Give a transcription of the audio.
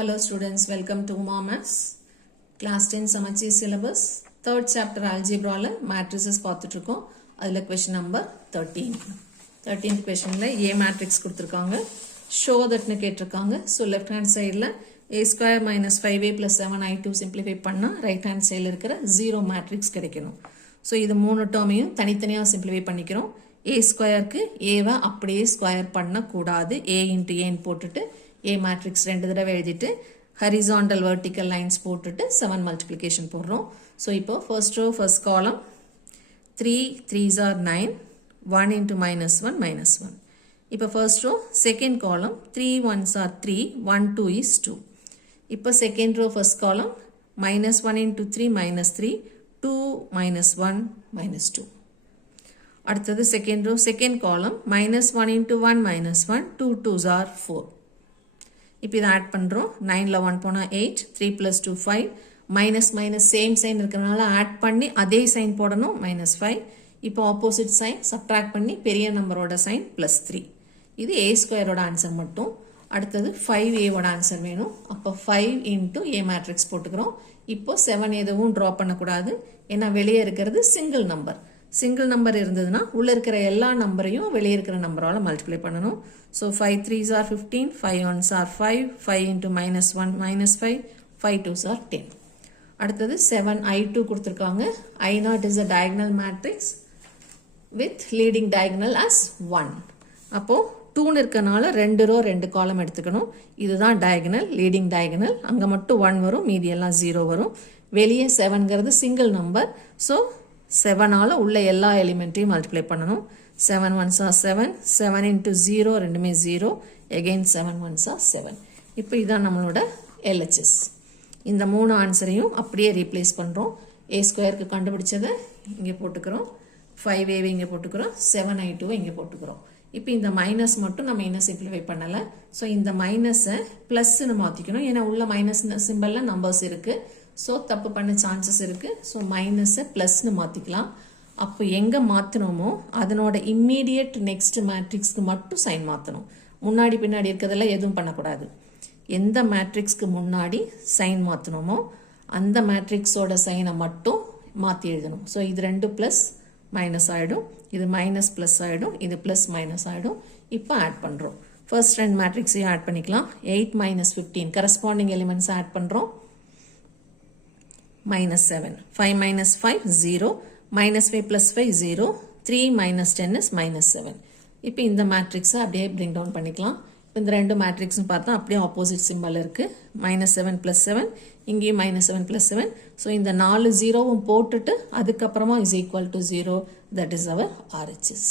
Hello students, welcome to Maths class 10 Samacheer syllabus third chapter Algebra matrices பார்த்துட்டுருக்கோம். அதில் question number 13th questionல A matrix கொடுத்துருக்காங்க, show thatனு கேட்டிருக்காங்க. So left hand sideல a square minus 5a plus 7i2 simplify பண்ணா right hand sideல இருக்கிற 0 matrix கிடைக்கணும். So இது மூணு டேர்மையும் தனித்தனியா simplify பண்ணிக்கிறோம். a squareக்கு aவை அப்படியே square பண்ண கூடாது. a into a போட்டுட்டு A matrix ரெண்டு தடவை எழுதிட்டு horizontal vertical lines போட்டுட்டு 7 multiplication போடுறோம். So இப்போ first row first column 3 3s are 9 1 into minus 1 minus 1. இப்போ first row second column 3 1s are 3 1 2 is 2. இப்போ second row first column minus 1 into 3 minus 3 2 minus 1 minus 2. அடுத்தது second row second column minus 1 into 1 minus 1 2 2s are 4. இப்போ இதை add பண்ணுறோம். 9ல் 1 போனால் 8 3 plus 2 5 minus minus same sign இருக்கிறனால add பண்ணி அதே sign போடணும் minus 5. இப்போ ஆப்போசிட் சைன் சப்ட்ராக்ட் பண்ணி பெரிய நம்பரோட சைன் plus 3. இது a ஸ்கொயரோட ஆன்சர் மட்டும். அடுத்தது 5a ஆன்சர் வேணும். அப்போ 5 into a மேட்ரிக்ஸ் போட்டுக்கிறோம். இப்போ 7 எதுவும் ட்ரா பண்ணக்கூடாது, ஏன்னா வெளியே இருக்கிறது சிங்கிள் நம்பர் இருந்ததுன்னா உள்ள இருக்கிற எல்லா நம்பரையும் வெளியே இருக்கிற நம்பரால மல்டிப்ளை பண்ணணும். So 5 3s are 15 5 1s are 5 5 into minus 1 minus 5 5 2s are 10. அடுத்தது 7i2 கொடுத்துருக்காங்க. I0 is a diagonal matrix with leading diagonal as 1. அப்போ 2 இருக்கனால 2 row 2 column எடுத்துக்கணும். இதுதான் diagonal, leading diagonal. அங்கே மட்டும் 1 வரும், மீதி எல்லாம் 0 வரும். வெளியே 7ங்கிறது சிங்கிள் நம்பர். ஸோ 7ஆல் உள்ள எல்லா எலிமெண்ட்டையும் மல்டிப்ளை பண்ணணும். 7 1s are 7 7 into 0 ரெண்டுமே 0 again 7 1s are 7. இப்போ இதான் நம்மளோட LHS. இந்த மூணு ஆன்சரையும் அப்படியே ரீப்ளேஸ் பண்ணுறோம். a ஸ்கொயருக்கு கண்டுபிடிச்சதை இங்கே போட்டுக்கிறோம், 5a இங்கே போட்டுக்கிறோம், 7i2 இங்கே போட்டுக்கிறோம். இப்போ இந்த மைனஸ் மட்டும் நம்ம இன்னும் சிம்பிளிஃபை பண்ணலை. ஸோ இந்த மைனஸை ப்ளஸ்ன்னு மாற்றிக்கணும், ஏன்னா உள்ள மைனஸ் சிம்பிளில் நம்பர்ஸ் இருக்குது. ஸோ தப்பு பண்ண சான்சஸ் இருக்குது. ஸோ மைனஸை ப்ளஸ்ன்னு மாற்றிக்கலாம். அப்போ எங்கே மாற்றினோமோ அதனோட இம்மீடியட் நெக்ஸ்ட் மேட்ரிக்ஸ்க்கு மட்டும் சைன் மாற்றணும். முன்னாடி பின்னாடி இருக்கிறதெல்லாம் எதுவும் பண்ணக்கூடாது. எந்த மேட்ரிக்ஸ்க்கு முன்னாடி சைன் மாற்றினோமோ அந்த மேட்ரிக்ஸோட சைனை மட்டும் மாற்றி எழுதணும். ஸோ இது 2 ப்ளஸ் மைனஸ் ஆகிடும், இது மைனஸ் ப்ளஸ் ஆகிடும், இது ப்ளஸ் மைனஸ் ஆகிடும். இப்போ ஆட் பண்ணுறோம். ஃபர்ஸ்ட் 2 மேட்ரிக்ஸையும் ஆட் பண்ணிக்கலாம். 8 minus 15 கரஸ்பாண்டிங் எலிமெண்ட்ஸை ஆட் பண்ணுறோம். minus 7 5 minus 5 0 minus 5 plus 5 0 3 minus 10 is minus 7. இப்போ இந்த மேட்ரிக்ஸை அப்படியே பிரிங் டவுன் பண்ணிக்கலாம். இந்த ரெண்டு மேட்ரிக்ஸும் பார்த்தா அப்படியே ஆப்போசிட் சிம்பிள் இருக்குது. -7 plus 7 இங்கேயும் -7 plus 7. ஸோ இந்த 4 0வும் போட்டுட்டு அதுக்கப்புறமா is equal to 0. that is our RHS.